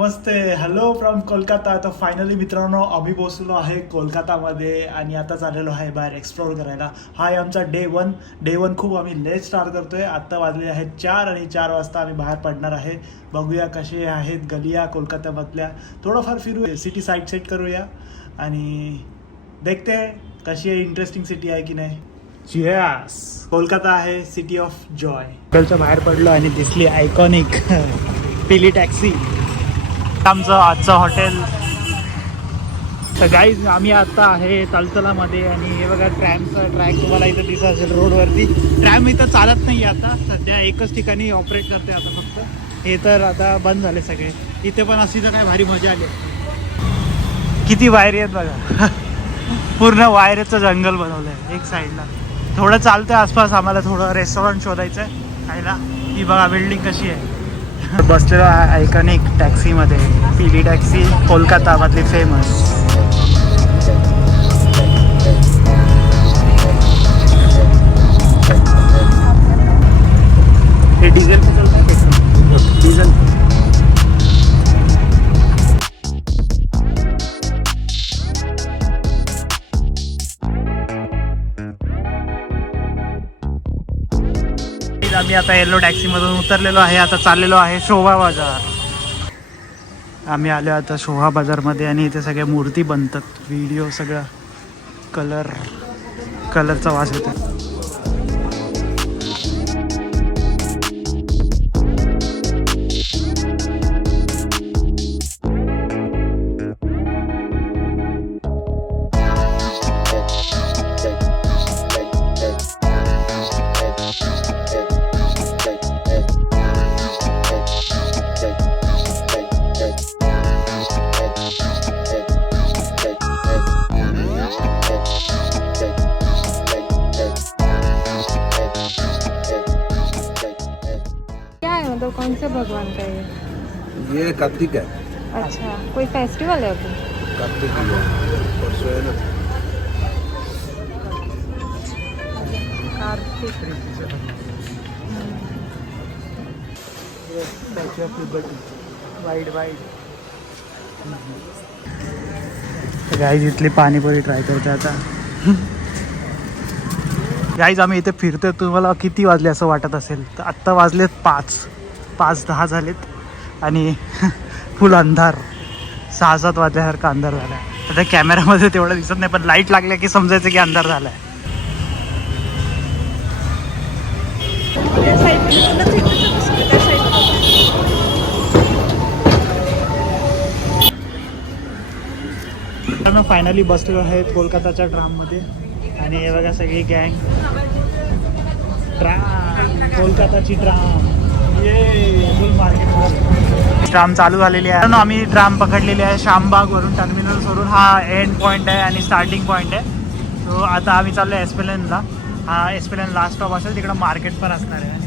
Namaste, hello from Kolkata. तर finally मित्रांनो आम्ही पोहोचलो आहे कोलकातामध्ये आणि आता चाललेलो आहे बाहेर एक्सप्लोअर करायला. हा आहे आमचा डे वन खूप आम्ही लेट स्टार्ट करतोय. आत्ता वाजले आहेत 4 आणि 4 वाजता आम्ही बाहेर पडणार आहे. बघूया कसे आहेत गलिया कोलकातामधल्या, थोडंफार फिरूया, सिटी साईड सेट करूया आणि देखते कशी आहे, इंटरेस्टिंग सिटी आहे की नाही. चिअर्स. कोलकाता आहे सिटी ऑफ जॉय. हॉटेलच्या बाहेर पडलो आणि दिसली आयकॉनिक पिली टॅक्सी. आमचं आजचं हॉटेल. तर गाईज आम्ही आता आहे तलतलामध्ये आणि हे बघा ट्रॅमचा ट्रॅक तुम्हाला इथं दिसत असेल रोडवरती. ट्रॅम इथं चालत नाही आता सध्या, एकच ठिकाणी ऑपरेट करते आता फक्त. हे तर आता बंद झाले सगळे. इथे पण अशी तर काय भारी मजा आली. किती वायरी आहेत बघा. पूर्ण वायरीचं जंगल बनवलं आहे एक साईडला. थोडं चालतंय आसपास, आम्हाला थोडं रेस्टॉरंट शोधायचं आहे खायला. ही बघा बिल्डिंग कशी आहे. बसलेलो आहे आयकॉनिक टॅक्सीमध्ये, पिली टॅक्सी कोलकातामधली फेमस. हे डिझेल डिझेल. आम्ही आता येलो टॅक्सीमधून उतरलेलो आहे. आता चाललेलो आहे शोभा बाजार. आम्ही आलो आता शोभा बाजारमध्ये आणि इथे सगळ्या मूर्ती बनतात. व्हिडिओ सगळा कलरचा वास येतो. कौन से भगवान का है ये कार्तिक है. अच्छा, कोई फेस्टिवल है अभी? कार्तिक है परसों है ना. कार्तिक. गाईज इथली पाणीपुरी ट्राय करते आता. गाईज आम्ही इथे फिरतोय, तुम्हाला किती वाजले असं वाटत असेल तर आत्ता वाजलेत 5:10 झालेत आणि फुल अंधार. 6-7 वाजल्यासारखा अंधार झाला आहे. आता कॅमेऱ्यामध्ये तेवढं दिसत नाही, पण लाईट लागल्या की समजायचं की अंधार झाला आहे. फायनली बसलेलो आहेत कोलकाताच्या ट्राममध्ये आणि हे बघा सगळी गँग. कोलकाताची ट्राम फुल मार्केट. ट्राम चालू झालेली आहे. आम्ही ट्राम पकडलेली आहे शामबाग वरून, टर्मिनल वरून. हा एंड पॉईंट आहे आणि स्टार्टिंग पॉईंट आहे. सो आता आम्ही चाललो आहे एस्पेलनला. हा एस्पेलन लास्ट स्टॉप असेल, तिकडं मार्केट पण असणार आहे. आणि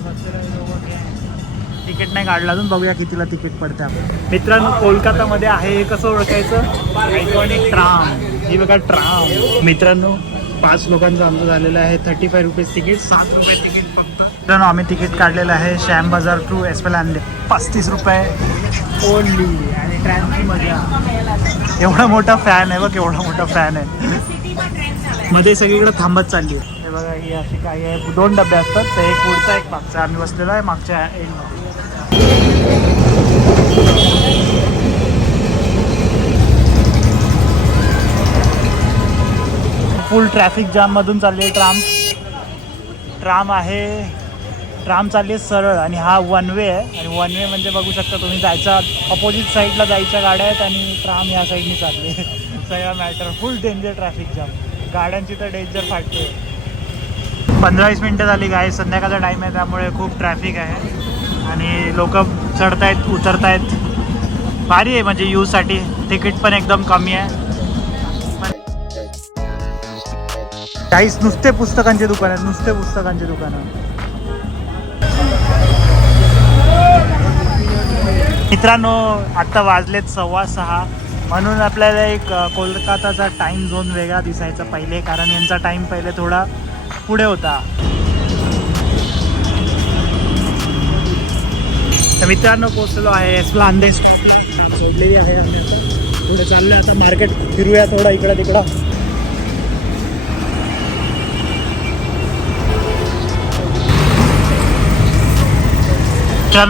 तिकीट नाही काढलं अजून, बघूया कितीला तिकीट पडते आपण. मित्रांनो कोलकातामध्ये आहे हे कसं ओळखायचं, आयकॉनिक ट्राम. ही बघा ट्राम. मित्रांनो 5 लोकांचं आमचं झालेलं आहे. 35 रुपीज तिकीट, 7 रुपये तिकीट फक्त. मित्रांनो आम्ही तिकीट काढलेलं आहे श्याम बाजार टू एस्पेलन, 35 रुपये ओनली. आणि ट्रॅमची मजा. एवढा मोठा फॅन आहे बघ, एवढा मोठा फॅन आहे. मध्ये सगळीकडे थांबत चालली आहे. हे बघा ही अशी काही आहे. 2 डबे असतात, तर एक पुढचा एक मागचा. आम्ही बसलेलो आहे मागच्या एंडमध्ये. फुल ट्रॅफिक जाम मधून चालली आहे ट्राम चालली आहे सरळ. आणि हा वन वे आहे. आणि वन वे म्हणजे बघू शकता तुम्ही, जायचा अपोजिट साईडला जायच्या गाड्या आहेत आणि ट्राम ह्या साईडनी चालली आहे. सगळा मॅटर. फुल डेंजर ट्रॅफिक जाम, गाड्यांची तर डेंजर फाटते. 15-20 मिनटं झाली काय, संध्याकाळचा टाईम आहे त्यामुळे खूप ट्रॅफिक आहे आणि लोक चढतायत उतरतायत. भारी आहे म्हणजे यूजसाठी. तिकीट पण एकदम कमी आहे. काहीच नुसते पुस्तकांचे दुकान आहेत, नुसते पुस्तकांचे दुकानं. मित्रांनो आत्ता वाजलेत 6:15, म्हणून आपल्याला एक कोलकाताचा टाईम झोन वेगळा दिसायचा पहिले, कारण यांचा टाईम पहिले थोडा पुढे होता. तर मित्रांनो पोहोचलो आहे एस्प्लानेड सोडलेली आहे आम्ही आता पुढे चाललोय आता मार्केट फिरूया थोडा इकडं तिकडं.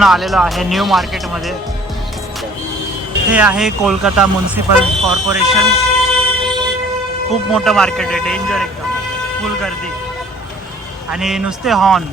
आलेलो आहे न्यू मार्केटमध्ये. हे आहे कोलकाता म्युन्सिपल कॉर्पोरेशन. खूप मोठं मार्केट आहे, डेंजर एकदम, फुल गर्दी आणि नुसते हॉर्न.